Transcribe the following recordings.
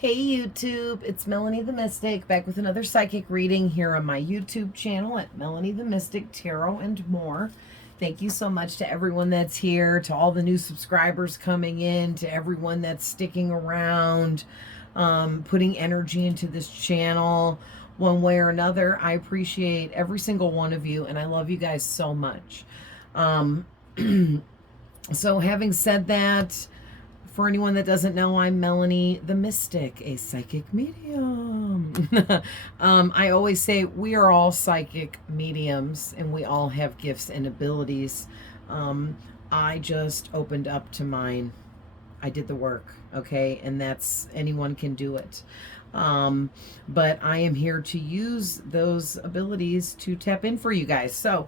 Hey YouTube, it's Melanie the Mystic back with another psychic reading here on my YouTube channel at Melanie the Mystic Tarot and More. Thank you so much to everyone that's here, to all the new subscribers coming in, to everyone that's sticking around, putting energy into this channel one way or another. I appreciate every single one of you and I love you guys so much. So having said that, for anyone that doesn't know, I'm Melanie the Mystic, a psychic medium. I always say we are all psychic mediums and we all have gifts and abilities. I just opened up to mine. I did the work, okay? And that's, anyone can do it. But I am here to use those abilities to tap in for you guys. So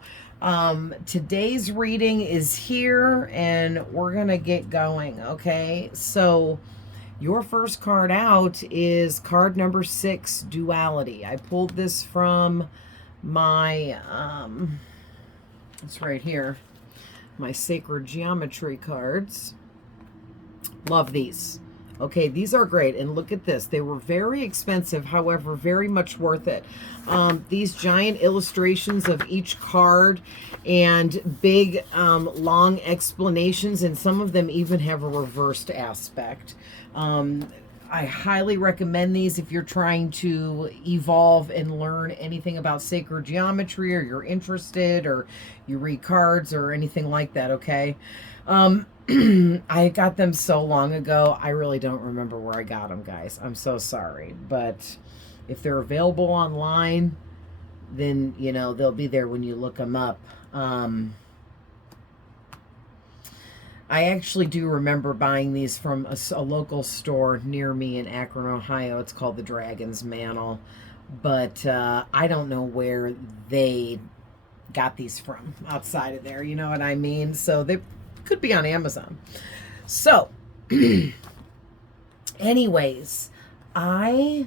today's reading is here and we're gonna get going, okay? So your first card out is card number 6, Duality. I pulled this from my it's right here, my Sacred Geometry cards. Love these. Okay, these are great. And look at this. They were very expensive, however, very much worth it. These giant illustrations of each card and big, long explanations, and some of them even have a reversed aspect. I highly recommend these if you're trying to evolve and learn anything about sacred geometry, or you're interested, or you read cards or anything like that, okay? I got them so long ago, I really don't remember where I got them, guys. I'm so sorry. But if they're available online, then, you know, they'll be there when you look them up. I actually do remember buying these from a local store near me in Akron, Ohio. It's called the Dragon's Mantle. But I don't know where they got these from outside of there. You know what I mean? So they could be on Amazon. So, anyways, I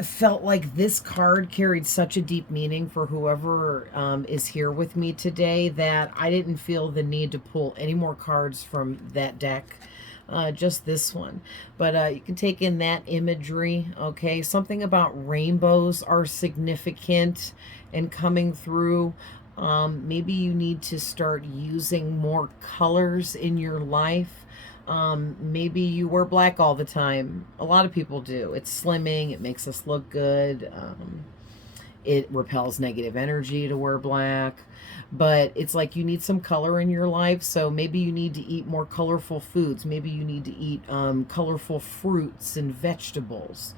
felt like this card carried such a deep meaning for whoever is here with me today that I didn't feel the need to pull any more cards from that deck. Just this one. But you can take in that imagery, okay? Something about rainbows are significant and coming through. Maybe you need to start using more colors in your life. Maybe you wear black all the time. A lot of people do. It's slimming. It makes us look good. It repels negative energy to wear black. But it's like you need some color in your life. So maybe you need to eat more colorful foods. Maybe you need to eat colorful fruits and vegetables.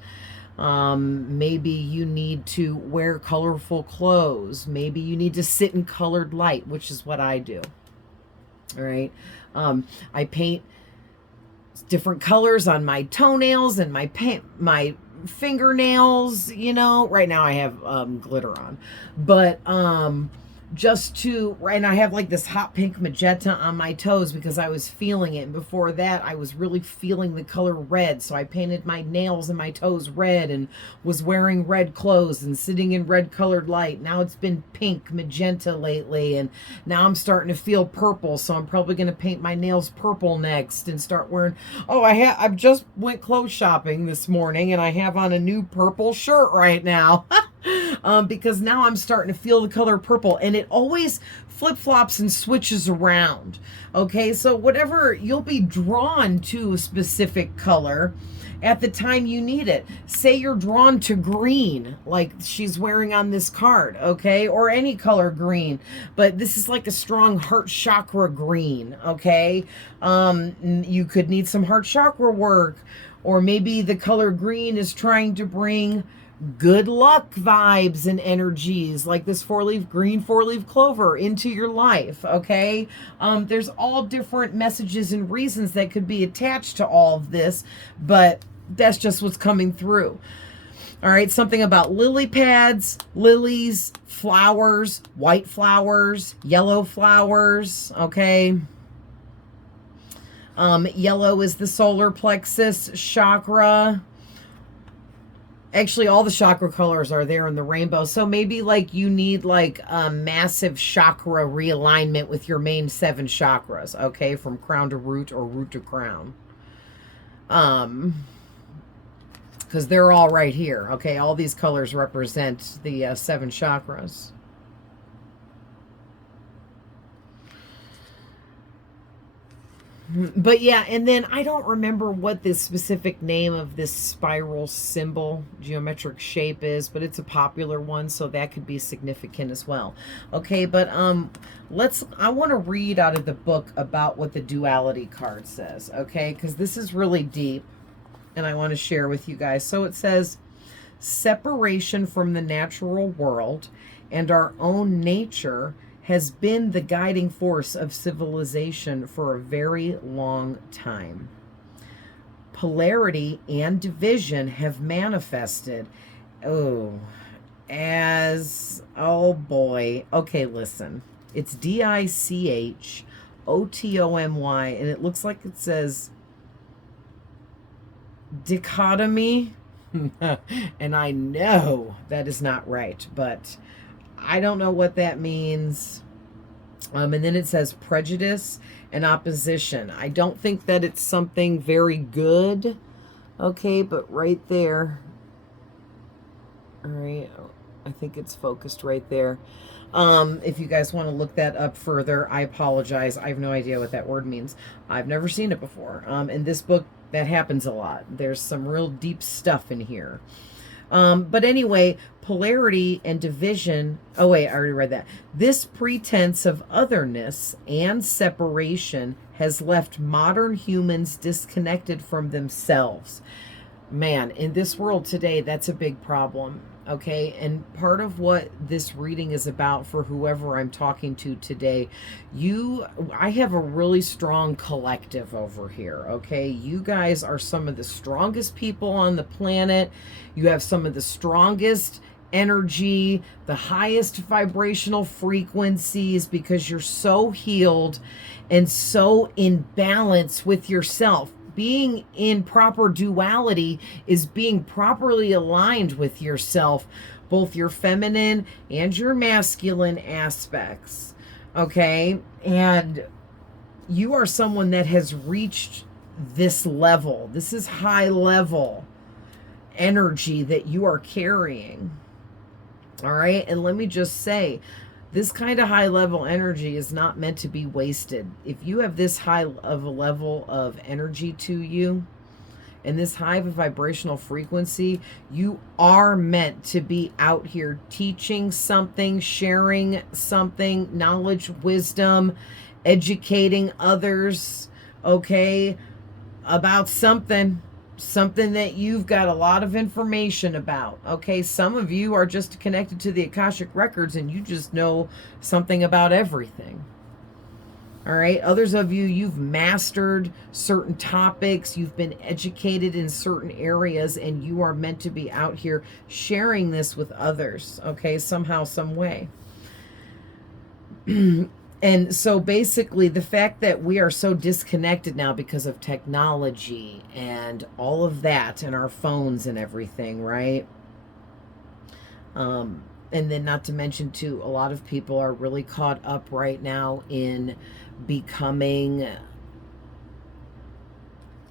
Maybe you need to wear colorful clothes. Maybe you need to sit in colored light, which is what I do. All right. I paint different colors on my toenails and my fingernails, you know. Right now I have glitter on. But and I have like this hot pink magenta on my toes because I was feeling it. And before that, I was really feeling the color red. So I painted my nails and my toes red and was wearing red clothes and sitting in red colored light. Now it's been pink, magenta lately. And now I'm starting to feel purple. So I'm probably going to paint my nails purple next and start wearing, I've just went clothes shopping this morning and I have on a new purple shirt right now. Because now I'm starting to feel the color purple, and it always flip-flops and switches around. Okay, so whatever, you'll be drawn to a specific color at the time you need it. Say you're drawn to green, like she's wearing on this card, okay, or any color green, but this is like a strong heart chakra green, okay? You could need some heart chakra work, or maybe the color green is trying to bring good luck vibes and energies, like this green four-leaf clover, into your life, okay? There's all different messages and reasons that could be attached to all of this, but that's just what's coming through. All right, something about lily pads, lilies, flowers, white flowers, yellow flowers, okay? Yellow is the solar plexus chakra. Actually, all the chakra colors are there in the rainbow. So maybe like you need like a massive chakra realignment with your main 7 chakras, okay? From crown to root or root to crown. Because they're all right here. Okay, all these colors represent the 7 chakras. But yeah, and then I don't remember what the specific name of this spiral symbol, geometric shape is, but it's a popular one, so that could be significant as well. Okay, but I want to read out of the book about what the duality card says, okay? Because this is really deep, and I want to share with you guys. So it says, separation from the natural world and our own nature has been the guiding force of civilization for a very long time. Polarity and division have manifested, oh boy. Okay, listen. It's DICHOTOMY, and it looks like it says dichotomy. And I know that is not right, but I don't know what that means. And then it says prejudice and opposition. I don't think that it's something very good. Okay, but right there. All right. I think it's focused right there. If you guys want to look that up further, I apologize. I have no idea what that word means. I've never seen it before. In this book, that happens a lot. There's some real deep stuff in here. But anyway, polarity and division. Oh, wait, I already read that. This pretense of otherness and separation has left modern humans disconnected from themselves. Man, in this world today, that's a big problem. Okay, and part of what this reading is about for whoever I'm talking to today, I have a really strong collective over here. Okay, you guys are some of the strongest people on the planet. You have some of the strongest energy, the highest vibrational frequencies, because you're so healed and so in balance with yourself. Being in proper duality is being properly aligned with yourself, both your feminine and your masculine aspects. Okay? And you are someone that has reached this level. This is high level energy that you are carrying. All right? And let me just say, this kind of high level energy is not meant to be wasted. If you have this high of a level of energy to you and this high of a vibrational frequency, you are meant to be out here teaching something, sharing something, knowledge, wisdom, educating others, okay, about something that you've got a lot of information about. Okay, some of you are just connected to the Akashic records and you just know something about everything. All right, others of you, you've mastered certain topics, you've been educated in certain areas, and you are meant to be out here sharing this with others, okay, somehow, some way. And so basically the fact that we are so disconnected now because of technology and all of that and our phones and everything, right? And then not to mention too, a lot of people are really caught up right now in becoming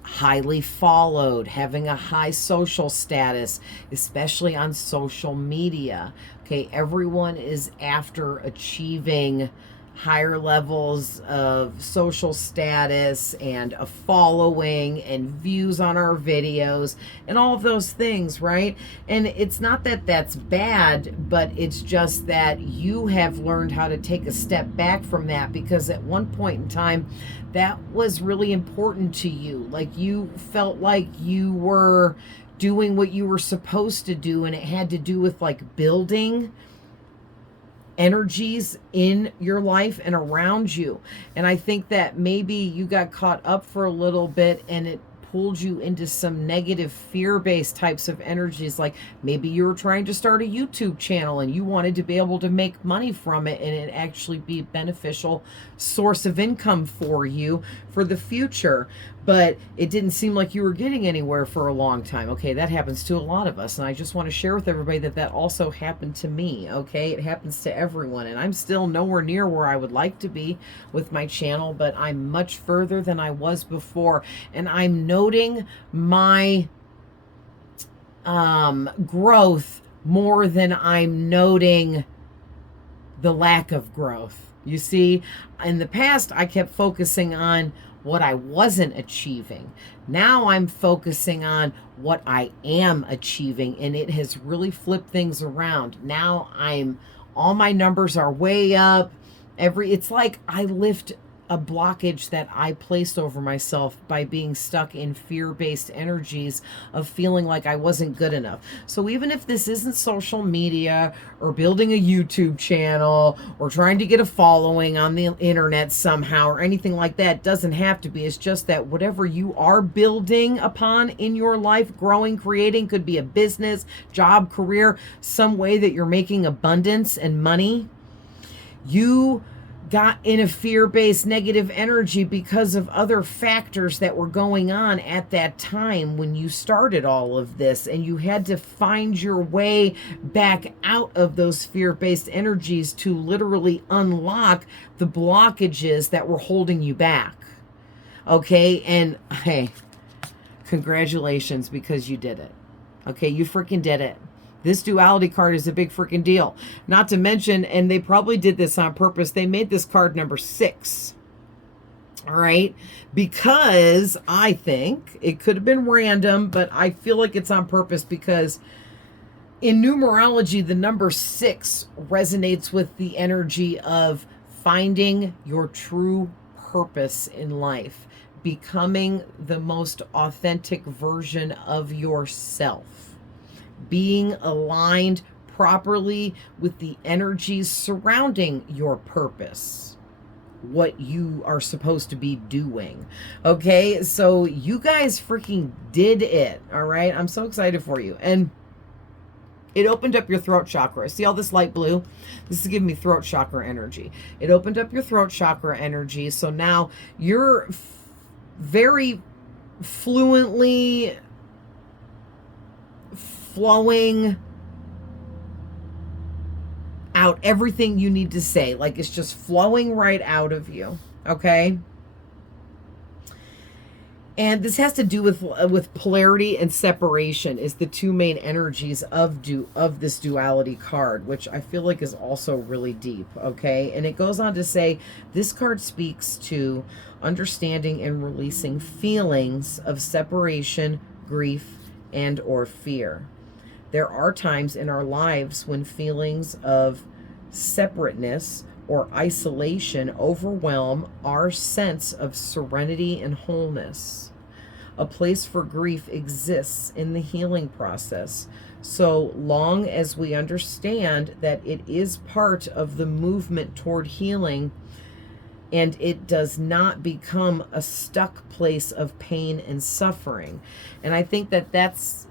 highly followed, having a high social status, especially on social media. Okay, everyone is after achieving higher levels of social status and a following and views on our videos and all of those things, right? And it's not that that's bad, but it's just that you have learned how to take a step back from that, because at one point in time that was really important to you. Like, you felt like you were doing what you were supposed to do, and it had to do with like building energies in your life and around you. And I think that maybe you got caught up for a little bit and it pulled you into some negative fear-based types of energies. Like maybe you were trying to start a YouTube channel and you wanted to be able to make money from it and it actually be a beneficial source of income for you for the future. but it didn't seem like you were getting anywhere for a long time. Okay, that happens to a lot of us, and I just want to share with everybody that that also happened to me. Okay, it happens to everyone, and I'm still nowhere near where I would like to be with my channel, but I'm much further than I was before, and I'm noting my growth more than I'm noting the lack of growth. You see, in the past, I kept focusing on what I wasn't achieving. Now I'm focusing on what I am achieving, and it has really flipped things around. Now all my numbers are way up. It's like I lift a blockage that I placed over myself by being stuck in fear-based energies of feeling like I wasn't good enough. So even if this isn't social media or building a YouTube channel or trying to get a following on the internet somehow or anything like that, it doesn't have to be. It's just that whatever you are building upon in your life, growing, creating, could be a business, job, career, some way that you're making abundance and money. You got in a fear-based negative energy because of other factors that were going on at that time when you started all of this, and you had to find your way back out of those fear-based energies to literally unlock the blockages that were holding you back. Okay, and hey, congratulations, because you did it. Okay, you freaking did it. This duality card is a big freaking deal. Not to mention, and they probably did this on purpose, they made this card number 6. All right? Because I think it could have been random, but I feel like it's on purpose because in numerology, the number 6 resonates with the energy of finding your true purpose in life, becoming the most authentic version of yourself, being aligned properly with the energies surrounding your purpose, what you are supposed to be doing. Okay, so you guys freaking did it. All right, I'm so excited for you. And it opened up your throat chakra. See all this light blue? This is giving me throat chakra energy. It opened up your throat chakra energy. So now you're very fluently flowing out everything you need to say. Like it's just flowing right out of you. Okay? And this has to do with polarity and separation is the two main energies of this duality card, which I feel like is also really deep, okay? And it goes on to say, this card speaks to understanding and releasing feelings of separation, grief, and or fear. There are times in our lives when feelings of separateness or isolation overwhelm our sense of serenity and wholeness. A place for grief exists in the healing process, so long as we understand that it is part of the movement toward healing and it does not become a stuck place of pain and suffering. And I think that that's,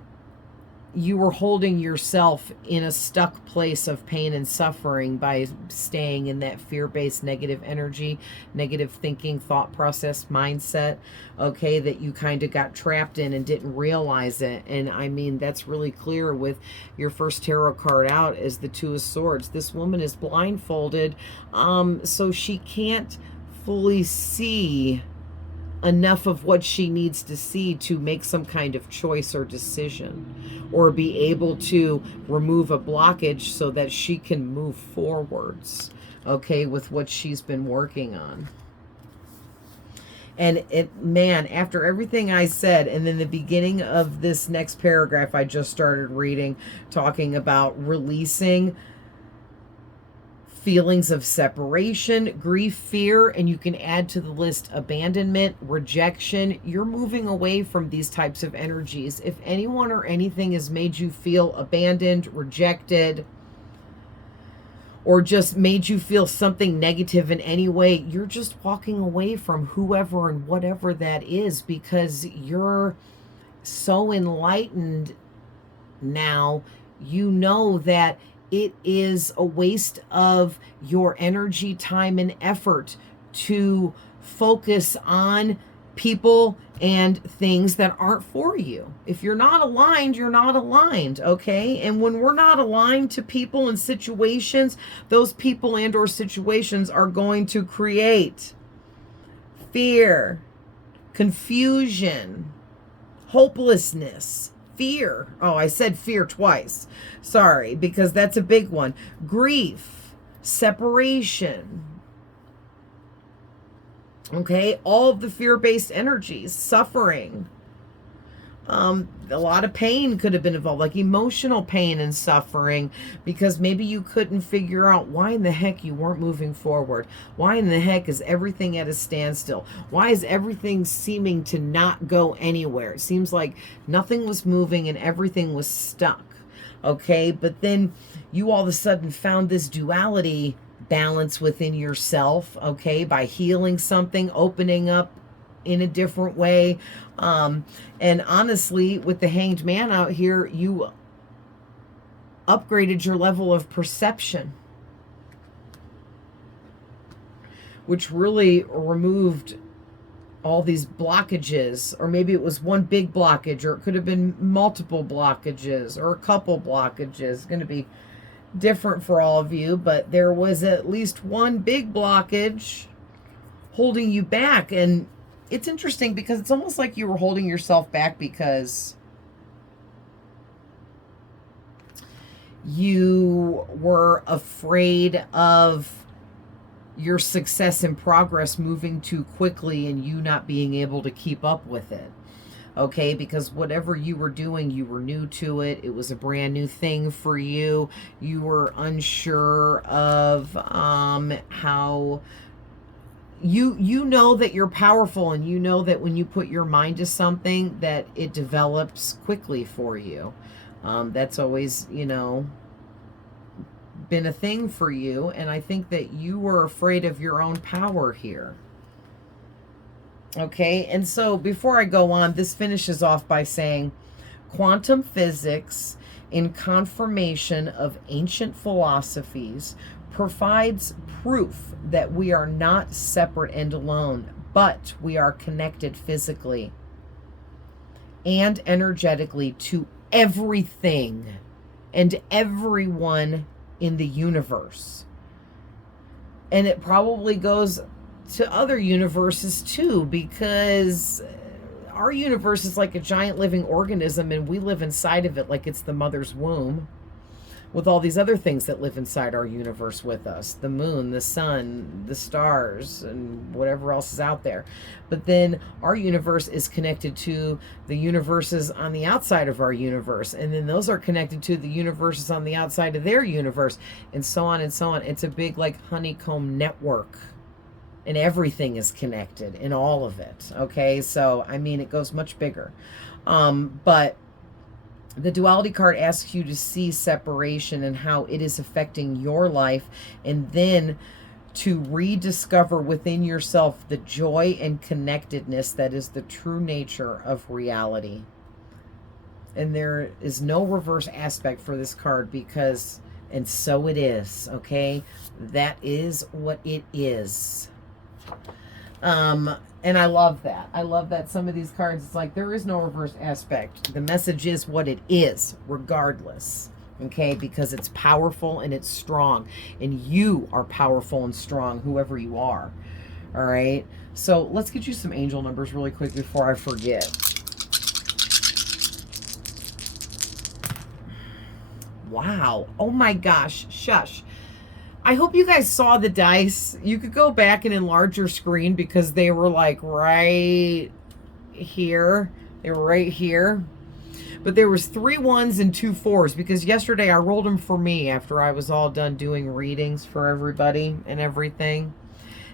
you were holding yourself in a stuck place of pain and suffering by staying in that fear-based negative energy, negative thinking, thought process, mindset, okay, that you kind of got trapped in and didn't realize it. And I mean, that's really clear with your first tarot card out as the Two of Swords. This woman is blindfolded, so she can't fully see enough of what she needs to see to make some kind of choice or decision, or be able to remove a blockage so that she can move forwards, okay, with what she's been working on. And man, after everything I said, and then the beginning of this next paragraph I just started reading, talking about releasing feelings of separation, grief, fear, and you can add to the list abandonment, rejection. You're moving away from these types of energies. If anyone or anything has made you feel abandoned, rejected, or just made you feel something negative in any way, you're just walking away from whoever and whatever that is, because you're so enlightened now. You know that it is a waste of your energy, time, and effort to focus on people and things that aren't for you. If you're not aligned, you're not aligned, okay? And when we're not aligned to people and situations, those people and or situations are going to create fear, confusion, hopelessness, fear. Oh, I said fear twice. Sorry, because that's a big one. Grief, separation. Okay, all of the fear-based energies, suffering. A lot of pain could have been involved, like emotional pain and suffering, because maybe you couldn't figure out why in the heck you weren't moving forward. Why in the heck is everything at a standstill? Why is everything seeming to not go anywhere? It seems like nothing was moving and everything was stuck. Okay, but then you all of a sudden found this duality balance within yourself, okay, by healing something, opening up in a different way. And honestly, with the Hanged Man out here, you upgraded your level of perception, which really removed all these blockages, or maybe it was one big blockage, or it could have been multiple blockages, or a couple blockages. It's going to be different for all of you, but there was at least one big blockage holding you back. And it's interesting because it's almost like you were holding yourself back because you were afraid of your success and progress moving too quickly and you not being able to keep up with it. Okay, because whatever you were doing, you were new to it. It was a brand new thing for you. You were unsure of how you know that you're powerful, and you know that when you put your mind to something that it develops quickly for you. That's always, you know, been a thing for you, and I think that you were afraid of your own power here. Okay, and so before I go on, this finishes off by saying, quantum physics, in confirmation of ancient philosophies, provides proof that we are not separate and alone, but we are connected physically and energetically to everything and everyone in the universe. And it probably goes to other universes too, because our universe is like a giant living organism, and we live inside of it like it's the mother's womb, with all these other things that live inside our universe with us, the moon, the sun, the stars, and whatever else is out there. But then our universe is connected to the universes on the outside of our universe, and then those are connected to the universes on the outside of their universe, and so on and so on. It's a big like honeycomb network, and everything is connected in all of it. Okay, so I mean, it goes much bigger. But the duality card asks you to see separation and how it is affecting your life, and then to rediscover within yourself the joy and connectedness that is the true nature of reality. And there is no reverse aspect for this card, because, and so it is, okay? That is what it is. And I love that. I love that some of these cards, it's like there is no reverse aspect. The message is what it is, regardless. Okay, because it's powerful and it's strong. And you are powerful and strong, whoever you are. All right. So let's get you some angel numbers really quick before I forget. Wow. Oh my gosh. Shush. I hope you guys saw the dice. You could go back and enlarge your screen, because they were like right here. They were right here. But there was 3 1s and 2 4s, because yesterday I rolled them for me after I was all done doing readings for everybody and everything.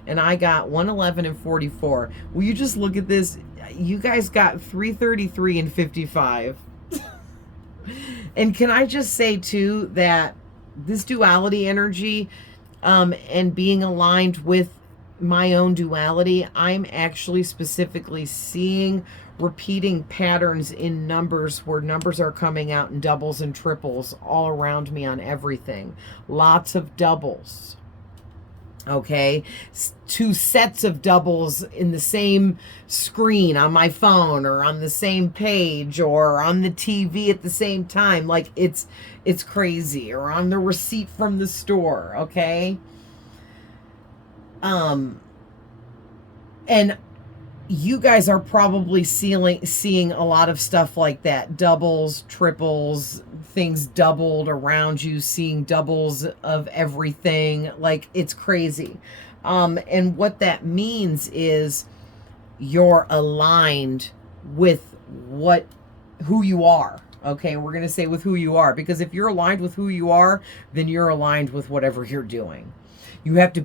And I got 111 and 44. Will you just look at this? You guys got 333 and 55. And can I just say too that this duality energy, and being aligned with my own duality, I'm actually specifically seeing repeating patterns in numbers, where numbers are coming out in doubles and triples all around me on everything. Lots of doubles. Okay, two sets of doubles in the same screen on my phone or on the same page or on the TV at the same time. Like it's crazy. Or on the receipt from the store. Okay. And you guys are probably seeing a lot of stuff like that, doubles, triples, things doubled around you, seeing doubles of everything. Like, it's crazy. And what that means is you're aligned with who you are. Okay, we're going to say with who you are, because if you're aligned with who you are, then you're aligned with whatever you're doing. You have to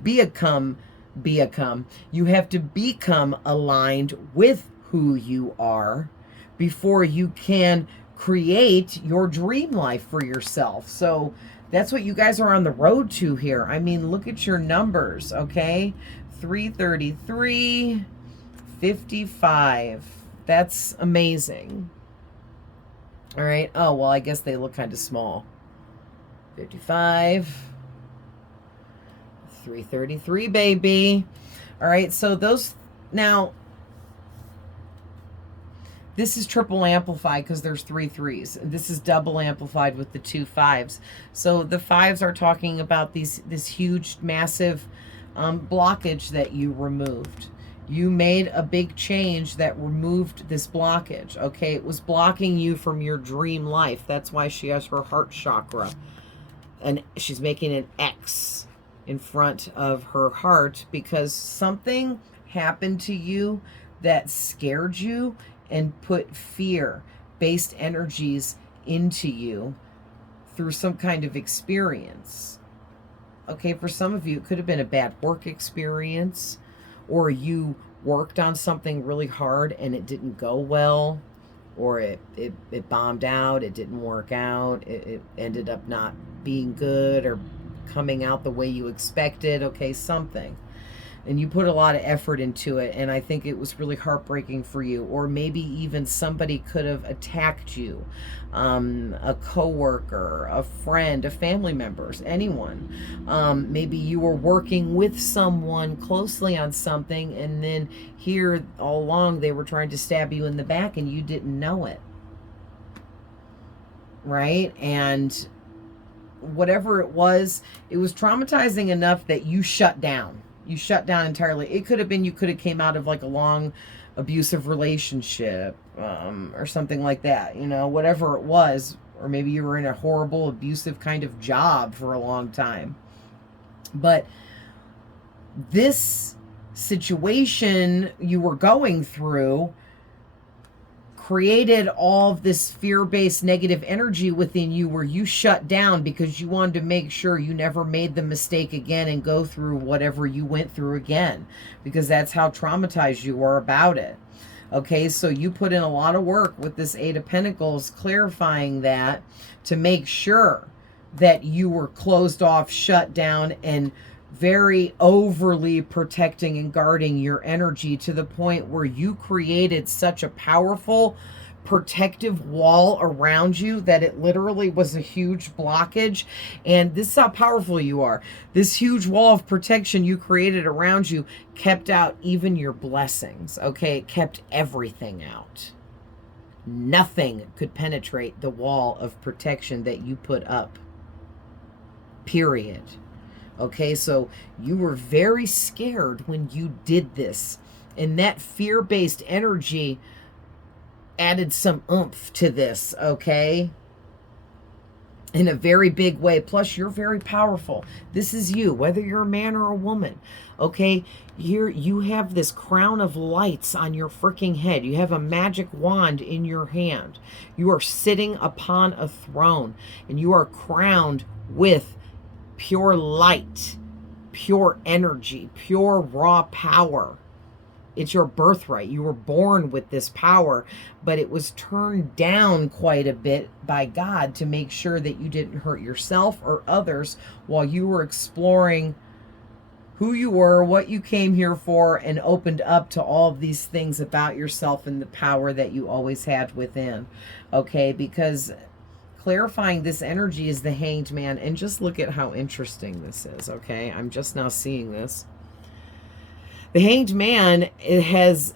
you have to become aligned with who you are before you can create your dream life for yourself. So that's what you guys are on the road to here. I mean, look at your numbers, okay? 333, 55. That's amazing. All right. Oh, well, I guess they look kind of small. 55. 333, baby. All right, so those, now, this is triple amplified because there's 3 3s. This is double amplified with the 2 5s. So the 5s are talking about this huge, massive blockage that you removed. You made a big change that removed this blockage, okay? It was blocking you from your dream life. That's why she has her heart chakra. And she's making an X in front of her heart because something happened to you that scared you and put fear-based energies into you through some kind of experience. Okay, for some of you, it could have been a bad work experience, or you worked on something really hard and it didn't go well, or it bombed out, it didn't work out, it ended up not being good or coming out the way you expected, okay, something. And you put a lot of effort into it, and I think it was really heartbreaking for you. Or maybe even somebody could have attacked you, a coworker, a friend, a family member, anyone. Maybe you were working with someone closely on something, and then here all along they were trying to stab you in the back and you didn't know it, right? And whatever it was traumatizing enough that you shut down. You shut down entirely. It could have been you could have came out of like a long abusive relationship, or something like that, you know, whatever it was. Or maybe you were in a horrible abusive kind of job for a long time. But this situation you were going through created all of this fear-based negative energy within you where you shut down because you wanted to make sure you never made the mistake again and go through whatever you went through again, because that's how traumatized you were about it. Okay, so you put in a lot of work with this 8 of Pentacles, clarifying that to make sure that you were closed off, shut down, and very overly protecting and guarding your energy to the point where you created such a powerful protective wall around you that it literally was a huge blockage. And this is how powerful you are. This huge wall of protection you created around you kept out even your blessings, okay? It kept everything out. Nothing could penetrate the wall of protection that you put up, period. Okay, so you were very scared when you did this. And that fear-based energy added some oomph to this, okay? In a very big way. Plus, you're very powerful. This is you, whether you're a man or a woman. Okay, you have this crown of lights on your freaking head. You have a magic wand in your hand. You are sitting upon a throne, and you are crowned with pure light, pure energy, pure raw power. It's your birthright. You were born with this power, but it was turned down quite a bit by God to make sure that you didn't hurt yourself or others while you were exploring who you were, what you came here for, and opened up to all of these things about yourself and the power that you always had within. Okay, because clarifying this energy is the Hanged Man. And just look at how interesting this is, okay? I'm just now seeing this. The Hanged Man, it has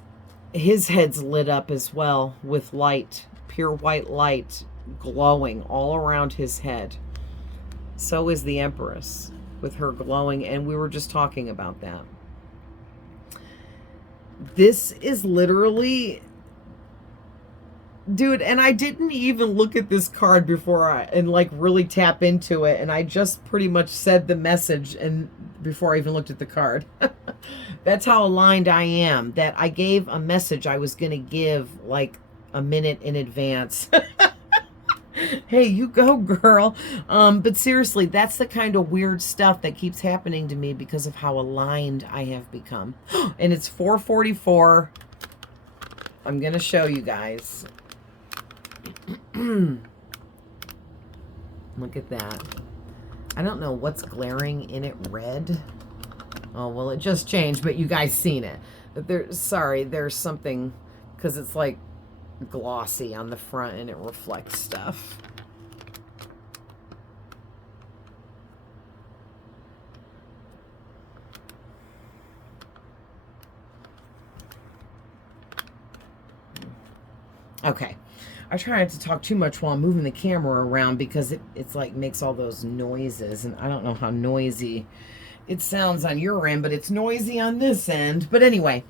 his head's lit up as well with light, pure white light glowing all around his head. So is the Empress with her glowing, and we were just talking about that. This is literally, dude, and I didn't even look at this card before and like really tap into it, and I just pretty much said the message and before I even looked at the card. That's how aligned I am, that I gave a message I was going to give like a minute in advance. Hey, you go, girl. But seriously, that's the kind of weird stuff that keeps happening to me because of how aligned I have become. And it's 4:44. I'm going to show you guys. Look at that. I don't know what's glaring in it red. Oh, well, it just changed, but you guys seen it. But there's something, because it's like glossy on the front and it reflects stuff. Okay. I try not to talk too much while I'm moving the camera around because it's like makes all those noises, and I don't know how noisy it sounds on your end, but it's noisy on this end. But anyway,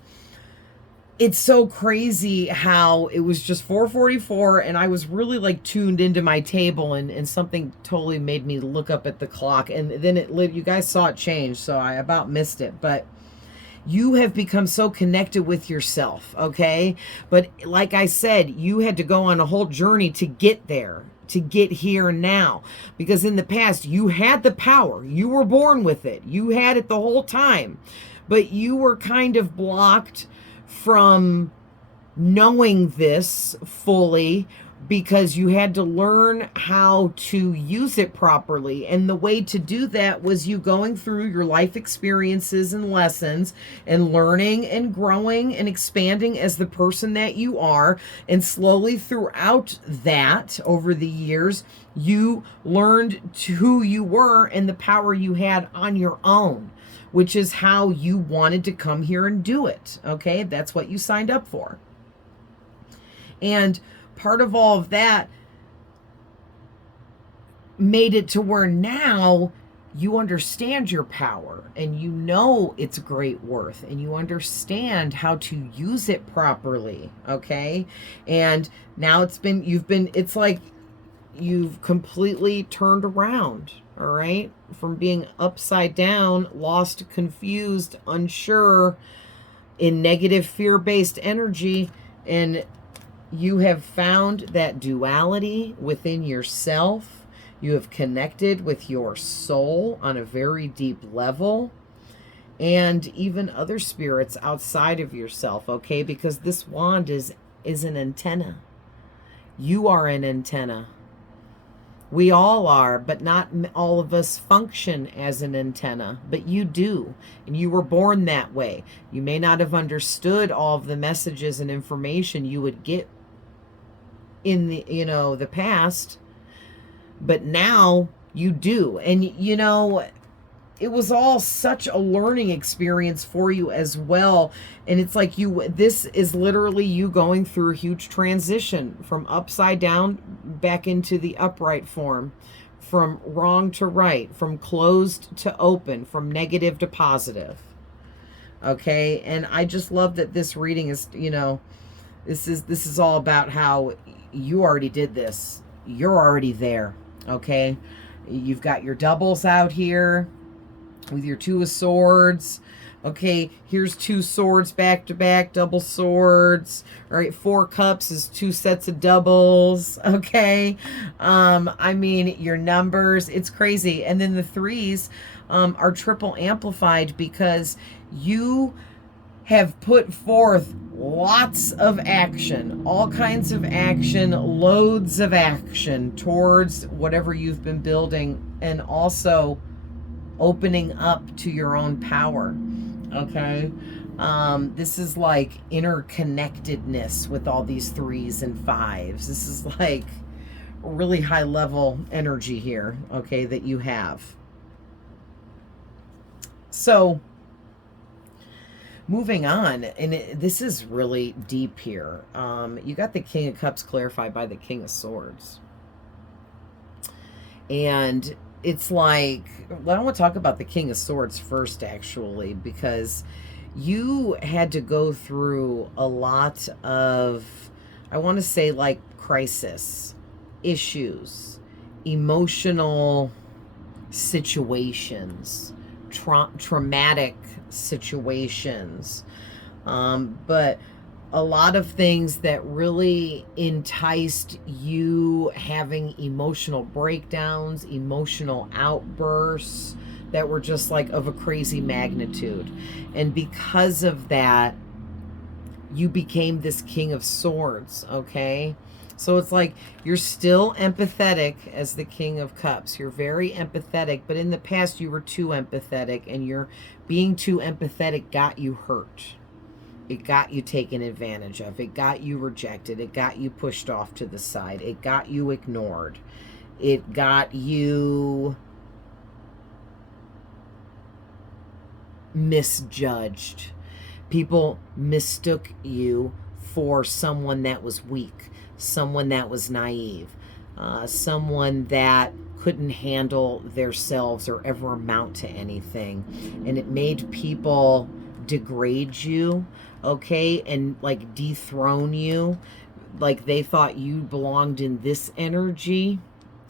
it's so crazy how it was just 4:44 and I was really like tuned into my table, and something totally made me look up at the clock, and then you guys saw it change, so I about missed it. But you have become so connected with yourself, okay? But like I said, you had to go on a whole journey to get there, to get here now. Because in the past, you had the power. You were born with it. You had it the whole time. But you were kind of blocked from knowing this fully because you had to learn how to use it properly. And the way to do that was you going through your life experiences and lessons and learning and growing and expanding as the person that you are. And slowly throughout that, over the years, you learned who you were and the power you had on your own, which is how you wanted to come here and do it. Okay, that's what you signed up for. And part of all of that made it to where now you understand your power and you know its great worth and you understand how to use it properly. Okay. And now it's like you've completely turned around. All right. From being upside down, lost, confused, unsure, in negative fear-based energy, and you have found that duality within yourself. You have connected with your soul on a very deep level, and even other spirits outside of yourself, okay? Because this wand is an antenna. You are an antenna. We all are, but not all of us function as an antenna, but you do, and you were born that way. You may not have understood all of the messages and information you would get in the past, but now you do. And it was all such a learning experience for you as well. And it's like this is literally you going through a huge transition from upside down back into the upright form, from wrong to right, from closed to open, from negative to positive. Okay. And I just love that this reading is, this is all about how you already did this. You're already there. Okay. You've got your doubles out here with your Two of Swords. Okay, here's 2 swords back to back, double swords. All right, 4 cups is 2 sets of doubles. Okay, I mean, your numbers, it's crazy. And then the 3s are triple amplified because you have put forth lots of action, all kinds of action, loads of action towards whatever you've been building, and also opening up to your own power. Okay, this is like interconnectedness with all these 3s and 5s. This is like really high level energy here, okay, that you have. So moving on, and this is really deep here. You got the King of Cups clarified by the King of Swords. And it's like, well, I want to talk about the King of Swords first, actually, because you had to go through a lot of, I want to say, like, crisis, issues, emotional situations, traumatic situations, but a lot of things that really enticed you having emotional breakdowns, emotional outbursts that were just like of a crazy magnitude. And because of that, you became this King of Swords, okay? So it's like you're still empathetic as the King of Cups. You're very empathetic, but in the past you were too empathetic, and your being too empathetic got you hurt. It got you taken advantage of. It got you rejected. It got you pushed off to the side. It got you ignored. It got you misjudged. People mistook you for someone that was weak, someone that was naive, someone that couldn't handle themselves or ever amount to anything. And it made people degrade you, okay, and like dethrone you. Like they thought you belonged in this energy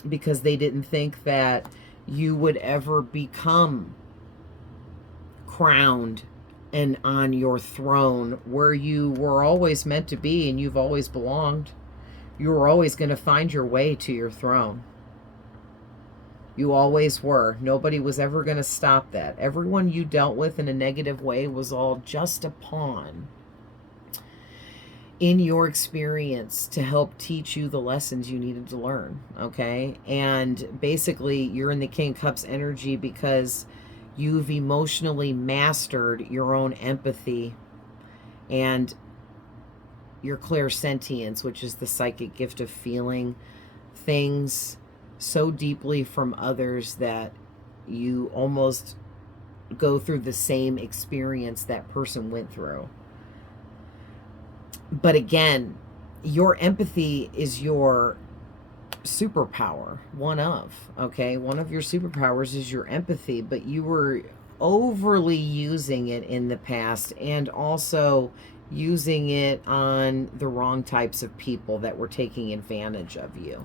because they didn't think that you would ever become crowned and on your throne where you were always meant to be and you've always belonged. You were always going to find your way to your throne. You always were. Nobody was ever going to stop that. Everyone you dealt with in a negative way was all just a pawn in your experience to help teach you the lessons you needed to learn, okay? And basically, you're in the King of Cups energy because you've emotionally mastered your own empathy and your clairsentience, which is the psychic gift of feeling things so deeply from others that you almost go through the same experience that person went through. But again, your empathy is your superpower, one of your superpowers is your empathy, but you were overly using it in the past and also using it on the wrong types of people that were taking advantage of you,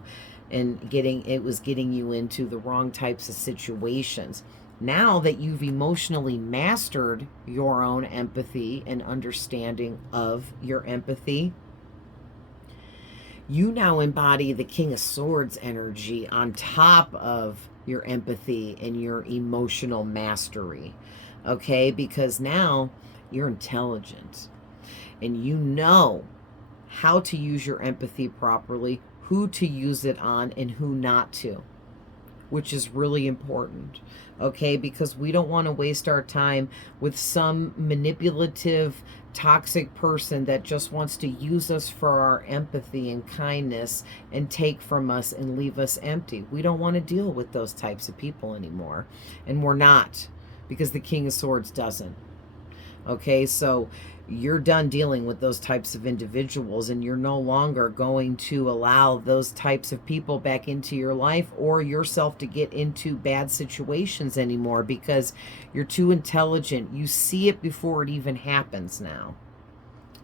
and it was getting you into the wrong types of situations. Now that you've emotionally mastered your own empathy and understanding of your empathy, you now embody the King of Swords energy on top of your empathy and your emotional mastery, okay? Because now you're intelligent and you know how to use your empathy properly, who to use it on and who not to, which is really important, okay? Because we don't want to waste our time with some manipulative, toxic person that just wants to use us for our empathy and kindness and take from us and leave us empty. We don't want to deal with those types of people anymore. And we're not, because the King of Swords doesn't. Okay, so you're done dealing with those types of individuals, and you're no longer going to allow those types of people back into your life or yourself to get into bad situations anymore, because you're too intelligent. You see it before it even happens now,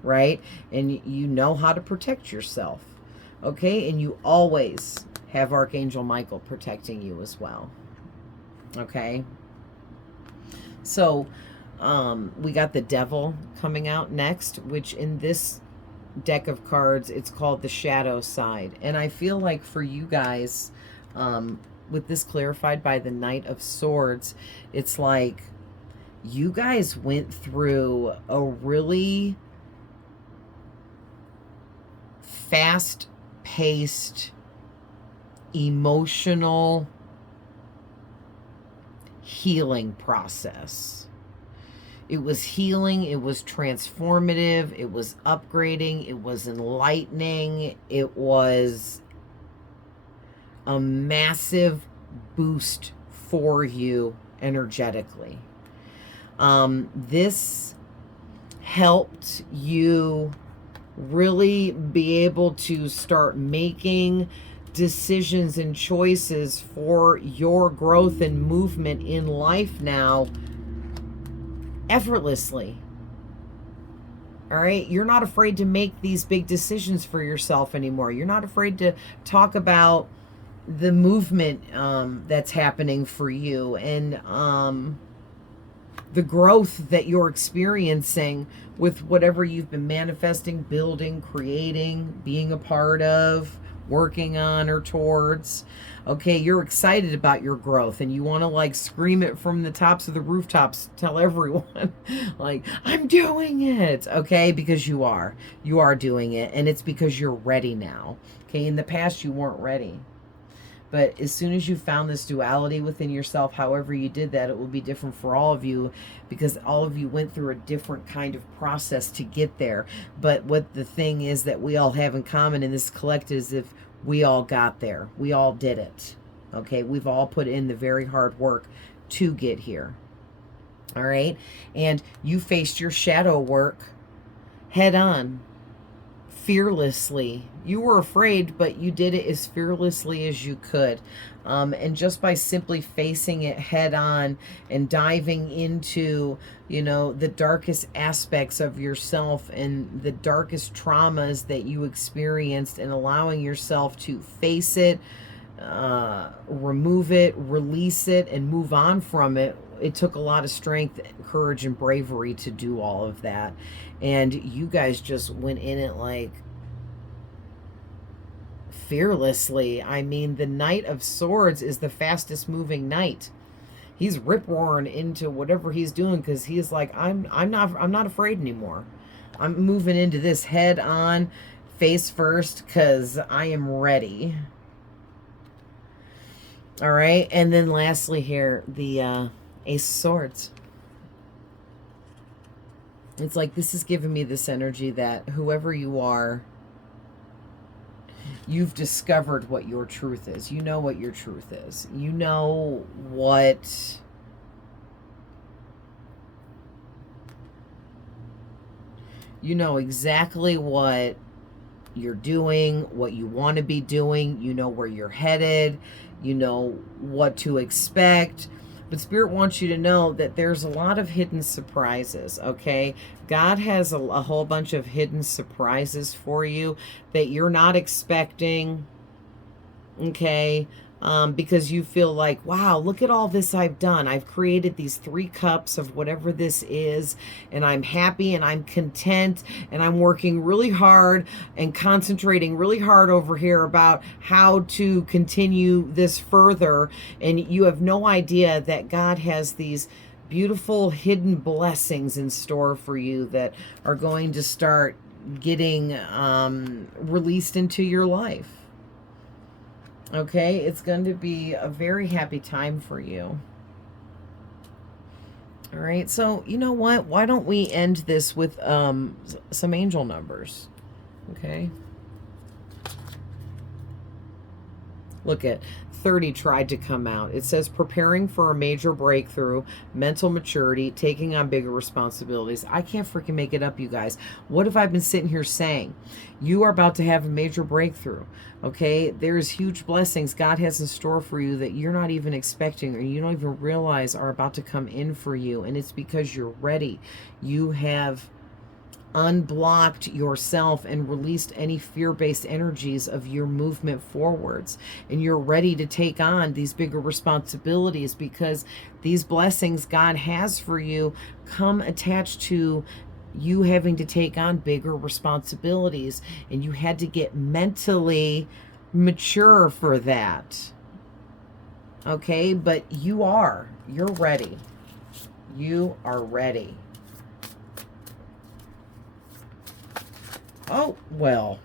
right? And you know how to protect yourself, okay? And you always have Archangel Michael protecting you as well, okay? So we got the Devil coming out next, which in this deck of cards, it's called the shadow side. And I feel like for you guys, with this clarified by the Knight of Swords, it's like you guys went through a really fast-paced, emotional healing process. It was healing, it was transformative, it was upgrading, it was enlightening, it was a massive boost for you energetically. This helped you really be able to start making decisions and choices for your growth and movement in life now effortlessly. All right, you're not afraid to make these big decisions for yourself anymore. You're not afraid to talk about the movement that's happening for you, and the growth that you're experiencing with whatever you've been manifesting, building, creating, being a part of, working on or towards. Okay, you're excited about your growth and you want to like scream it from the tops of the rooftops, tell everyone like, I'm doing it. Okay, because you are doing it, and it's because you're ready now. Okay, in the past you weren't ready. But as soon as you found this duality within yourself, however you did that, it will be different for all of you, because all of you went through a different kind of process to get there. But what the thing is that we all have in common in this collective is if we all got there. We all did it. Okay? We've all put in the very hard work to get here. All right? And you faced your shadow work head on. Fearlessly. You were afraid, but you did it as fearlessly as you could. And just by simply facing it head on and diving into, you know, the darkest aspects of yourself and the darkest traumas that you experienced, and allowing yourself to face it, remove it, release it, and move on from it. It took a lot of strength, courage, and bravery to do all of that. And you guys just went in it like fearlessly. I mean, the Knight of Swords is the fastest moving knight. He's rip-roaring into whatever he's doing because he's like, I'm not afraid anymore. I'm moving into this head on, face first, because I am ready. All right, and then lastly here, the Ace of Swords. It's like this is giving me this energy that whoever you are, you've discovered what your truth is. You know what your truth is. You know what... You know exactly what you're doing, what you want to be doing. You know where you're headed. You know what to expect. But Spirit wants you to know that there's a lot of hidden surprises, okay? God has a whole bunch of hidden surprises for you that you're not expecting, okay? Because you feel like, wow, look at all this I've done. I've created these 3 cups of whatever this is, and I'm happy and I'm content, and I'm working really hard and concentrating really hard over here about how to continue this further. And you have no idea that God has these beautiful hidden blessings in store for you that are going to start getting released into your life. Okay, it's going to be a very happy time for you. All right, so you know what? Why don't we end this with some angel numbers? Okay. Look at 30 tried to come out. It says preparing for a major breakthrough, mental maturity, taking on bigger responsibilities. I can't freaking make it up, you guys. What have I been sitting here saying? You are about to have a major breakthrough. Okay, there's huge blessings God has in store for you that you're not even expecting or you don't even realize are about to come in for you. And it's because you're ready. You have unblocked yourself and released any fear-based energies of your movement forwards, and you're ready to take on these bigger responsibilities because these blessings God has for you come attached to you having to take on bigger responsibilities, and you had to get mentally mature for that. Okay, but you're ready. You are ready. Oh, well,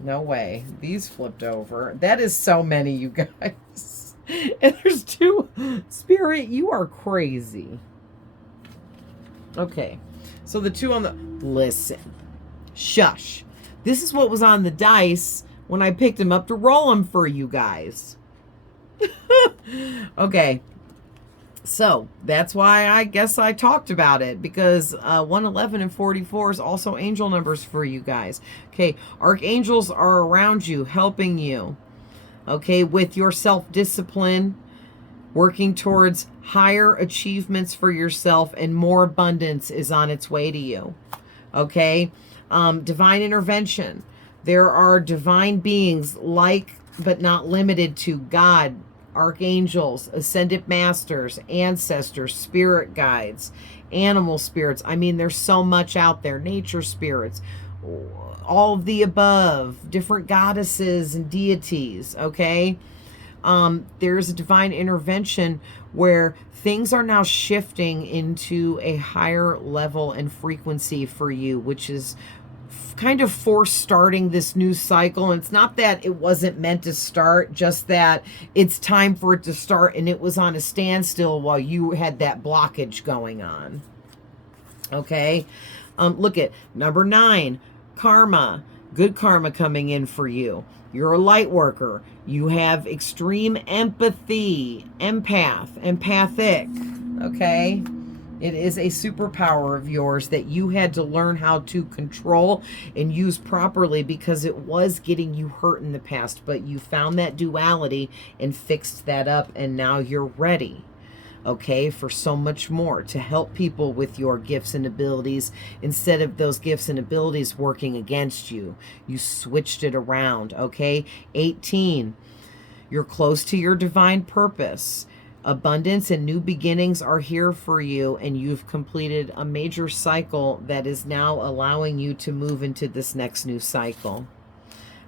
no way. These flipped over. That is so many, you guys. And there's 2. Spirit, you are crazy. Okay, so the 2 on the... Listen. Shush. This is what was on the dice when I picked them up to roll them for you guys. Okay. So that's why I guess I talked about it, because 111 and 44 is also angel numbers for you guys. Okay, archangels are around you, helping you, okay, with your self-discipline, working towards higher achievements for yourself, and more abundance is on its way to you, okay? Divine intervention. There are divine beings like, but not limited to, God, archangels, ascended masters, ancestors, spirit guides, animal spirits. I mean, there's so much out there. Nature spirits, all of the above, different goddesses and deities, okay? There's a divine intervention where things are now shifting into a higher level and frequency for you, which is kind of force starting this new cycle. And it's not that it wasn't meant to start, just that it's time for it to start, and it was on a standstill while you had that blockage going on. Okay. Look at number 9, karma. Good karma coming in for you. You're a light worker. You have extreme empathy, empathic, okay? It is a superpower of yours that you had to learn how to control and use properly, because it was getting you hurt in the past, but you found that duality and fixed that up, and now you're ready, okay, for so much more, to help people with your gifts and abilities instead of those gifts and abilities working against you. You switched it around, okay? 18, you're close to your divine purpose. Abundance and new beginnings are here for you, and you've completed a major cycle that is now allowing you to move into this next new cycle.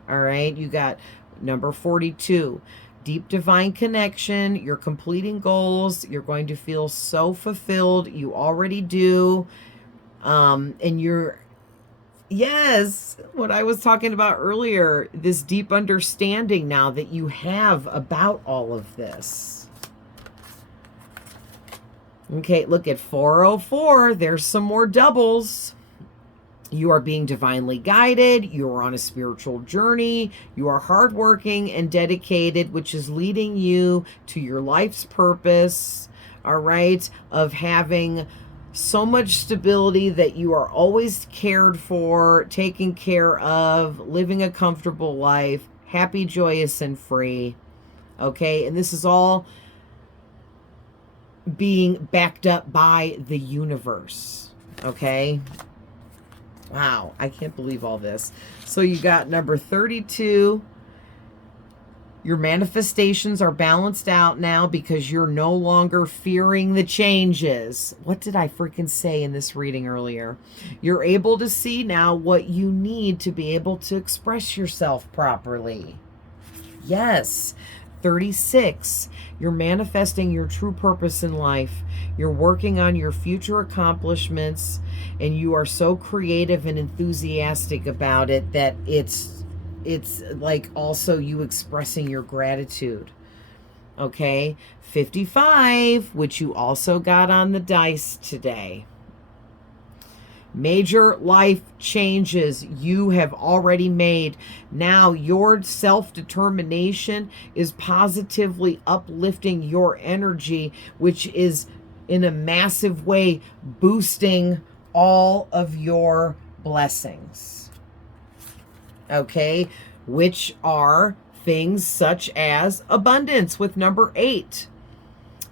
All right, you got number 42. Deep divine connection. You're completing goals. You're going to feel so fulfilled. You already do. And you're, yes, what I was talking about earlier, this deep understanding now that you have about all of this. Okay, look at 404. There's some more doubles. You are being divinely guided. You are on a spiritual journey. You are hardworking and dedicated, which is leading you to your life's purpose, all right, of having so much stability that you are always cared for, taken care of, living a comfortable life, happy, joyous, and free, okay? And this is all being backed up by the universe, okay? Wow, I can't believe all this. So you got number 32. Your manifestations are balanced out now because you're no longer fearing the changes. What did I freaking say in this reading earlier? You're able to see now what you need to be able to express yourself properly. Yes. 36, you're manifesting your true purpose in life. You're working on your future accomplishments, and you are so creative and enthusiastic about it that it's like also you expressing your gratitude. Okay, 55, which you also got on the dice today. Major life changes you have already made. Now your self-determination is positively uplifting your energy, which is in a massive way boosting all of your blessings. Okay, which are things such as abundance with number 8.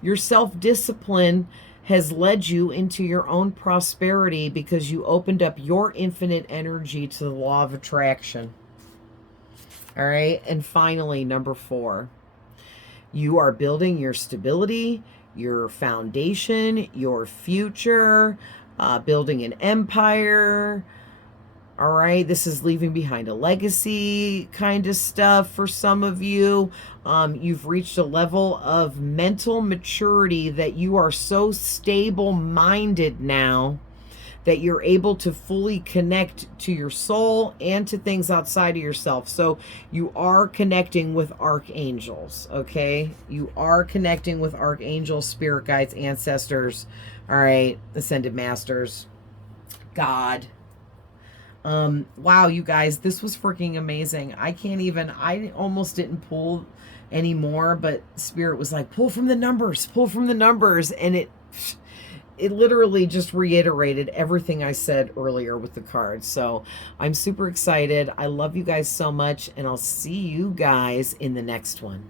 Your self-discipline has led you into your own prosperity because you opened up your infinite energy to the law of attraction. All right. And finally, number 4, you are building your stability, your foundation, your future, building an empire. All right, this is leaving behind a legacy kind of stuff for some of you. You've reached a level of mental maturity that you are so stable-minded now that you're able to fully connect to your soul and to things outside of yourself. So you are connecting with archangels, okay? You are connecting with archangels, spirit guides, ancestors, all right, ascended masters, God. Wow, you guys, this was freaking amazing. I almost didn't pull anymore, but Spirit was like, pull from the numbers, pull from the numbers. And it literally just reiterated everything I said earlier with the cards. So I'm super excited. I love you guys so much, and I'll see you guys in the next one.